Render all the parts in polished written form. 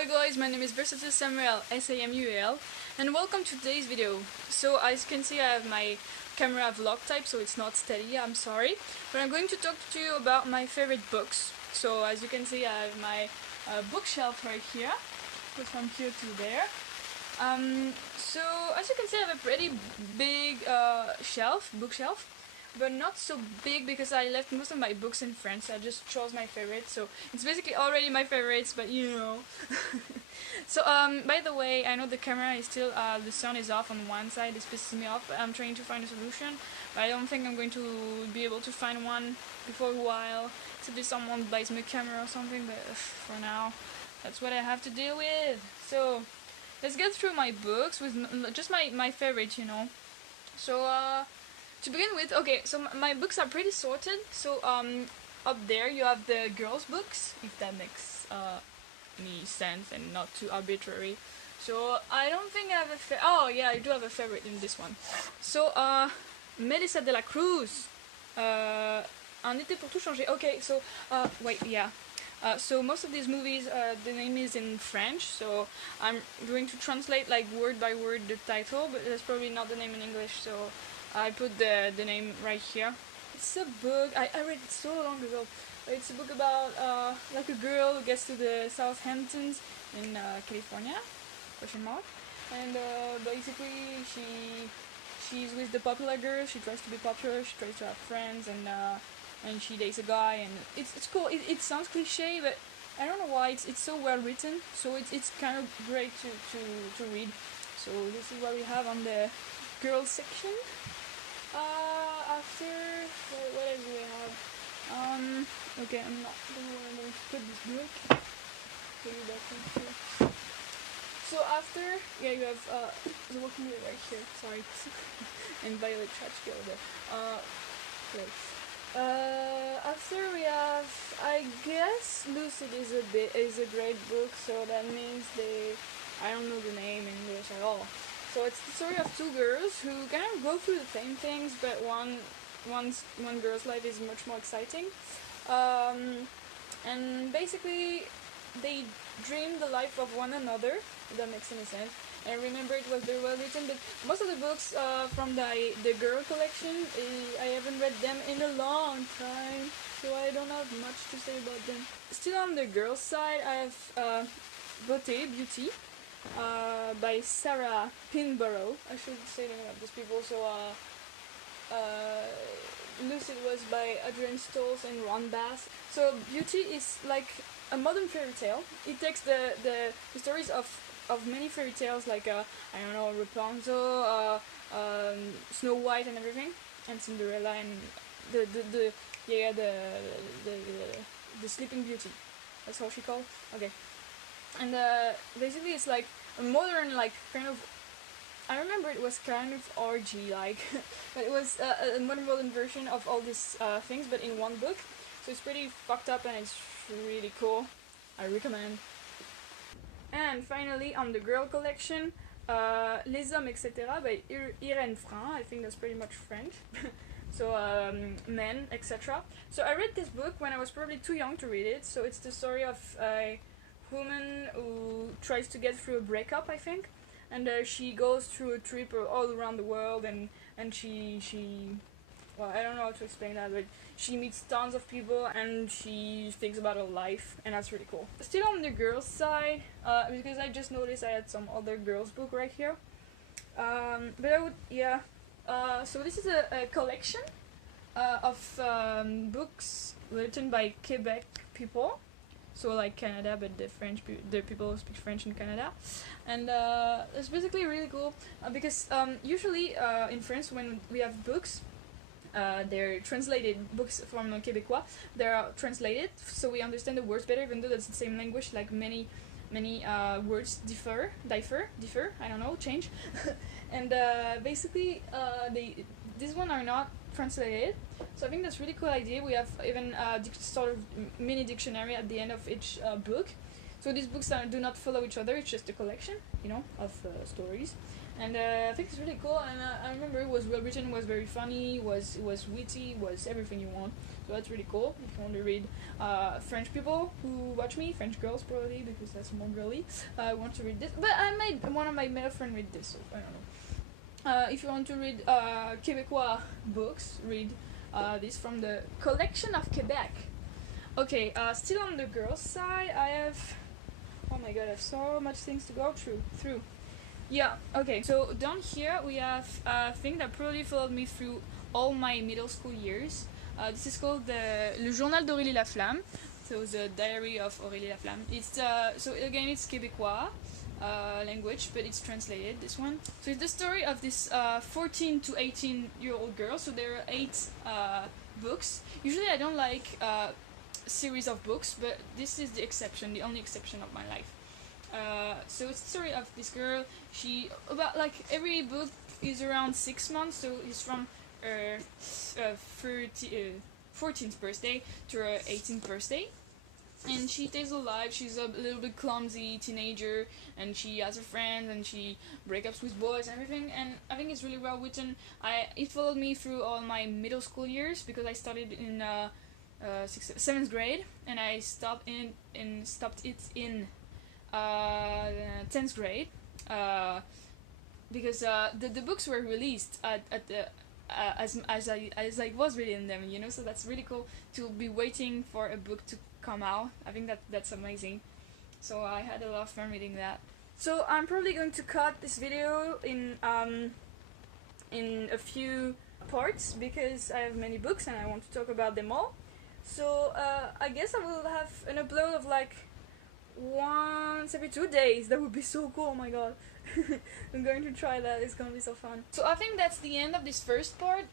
Hi guys, my name is Versatile Samuel, Samuel, and welcome to today's video. So as you can see, I have my camera vlog type, so it's not steady, I'm sorry. But I'm going to talk to you about my favorite books. So as you can see, I have my bookshelf right here, goes from here to there. So as you can see, I have a pretty big bookshelf, but not so big because I left most of my books in France. So I just chose my favorites, so it's basically already my favorites, but you know. So by the way, I know the camera is still the sun is off on one side. This pisses me off, but I'm trying to find a solution, but I don't think I'm going to be able to find one before a while, except if someone buys me a camera or something. But for now, that's what I have to deal with. So let's get through my books with just my favorites, you know. So to begin with, okay, so my books are pretty sorted. So up there you have the girls' books, if that makes any sense and not too arbitrary. So I don't think I have oh yeah, I do have a favorite in this one. So Melissa de la Cruz, Un été pour tout changer. Okay, so wait, yeah. So most of these movies, the name is in French, so I'm going to translate like word by word the title, but that's probably not the name in English, so I put the name right here. It's a book, I read it so long ago. It's a book about like a girl who gets to the Southamptons in California, question mark, and basically she's with the popular girl, she tries to be popular, she tries to have friends, and she dates a guy, and it's cool. It sounds cliche, but I don't know why it's so well written, so it's kind of great to read. So this is what we have on the girls section. After what else do we have? Okay, I'm not gonna want to put this book. Put it back in here. So after, yeah, you have the walking mirror right here. Sorry, and Violet Chachki over there. Great. After we have, I guess Lucid is a great book, so that means I don't know the name in English at all. So it's the story of two girls who kind of go through the same things, but one girl's life is much more exciting. And basically they dream the life of one another, if that makes any sense. And remember, it was very well written, but most of the books from the girl collection, I haven't read them in a long time, so I don't have much to say about them. Still on the girls' side, I have Beauty, by Sarah Pinborough. I should say the name of these people. So Lucid was by Adrienne Stolz and Ron Bass. So Beauty is like a modern fairy tale. It takes the stories of many fairy tales, like I don't know, Rapunzel, Snow White and everything, and Cinderella, and the Sleeping Beauty. That's how she called. Okay. And basically it's like a modern, like, kind of, I remember it was kind of RG like, but it was a modern version of all these things, but in one book. So it's pretty fucked up and it's really cool. I recommend. And finally, on the girl collection, Les Hommes, etc. by Irène Frein. I think that's pretty much French. So Men, etc. So I read this book when I was probably too young to read it. So it's the story of a woman who tries to get through a breakup, I think, and she goes through a trip all around the world, and she well, I don't know how to explain that, but she meets tons of people and she thinks about her life, and that's really cool. Still on the girls' side, because I just noticed I had some other girls' book right here, but I would, yeah, so this is a collection of books written by Quebec people. So like Canada, but the people who speak French in Canada, and it's basically really cool because usually in France, when we have books, they're translated. Books from Québécois, they're translated, so we understand the words better, even though that's the same language. Like many words differ. I don't know, change, and basically these ones are not translated. So I think that's a really cool idea. We have even sort of mini dictionary at the end of each book. So these books do not follow each other, it's just a collection, you know, of stories. And I think it's really cool, and I remember it was well written, was very funny, was witty, was everything you want. So that's really cool if you want to read. French people who watch me, French girls probably, because that's more girly, want to read this. But I made one of my male friends read this, so I don't know. If you want to read Québécois books, read this from the Collection of Quebec. Okay, still on the girls' side, I have... Oh my god, I have so much things to go through. Yeah, okay, so down here we have a thing that probably followed me through all my middle school years. This is called Le Journal d'Aurélie Laflamme, so the Diary of Aurélie Laflamme. It's so again it's Québécois language, but it's translated, this one. So it's the story of this 14 to 18-year-old girl. So there are 8 books. Usually I don't like series of books, but this is the exception, the only exception of my life. So it's the story of this girl. She about like every book is around 6 months, so it's from her 14th birthday to her 18th birthday, and she takes a life. She's a little bit clumsy teenager, and she has her friends, and she breaks up with boys and everything. And I think it's really well written. It followed me through all my middle school years because I started in 7th grade, and I stopped it in 10th grade because the books were released at the as I was reading them, you know. So that's really cool to be waiting for a book to come out. I think that's amazing. So I had a lot of fun reading that. So I'm probably going to cut this video in a few parts because I have many books and I want to talk about them all. So I guess I will have an upload of like once every 2 days. That would be so cool. Oh my god. I'm going to try that. It's gonna be so fun. So I think that's the end of this first part.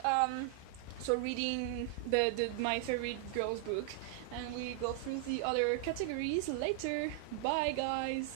So reading my favorite girls book, and we go through the other categories later. Bye guys.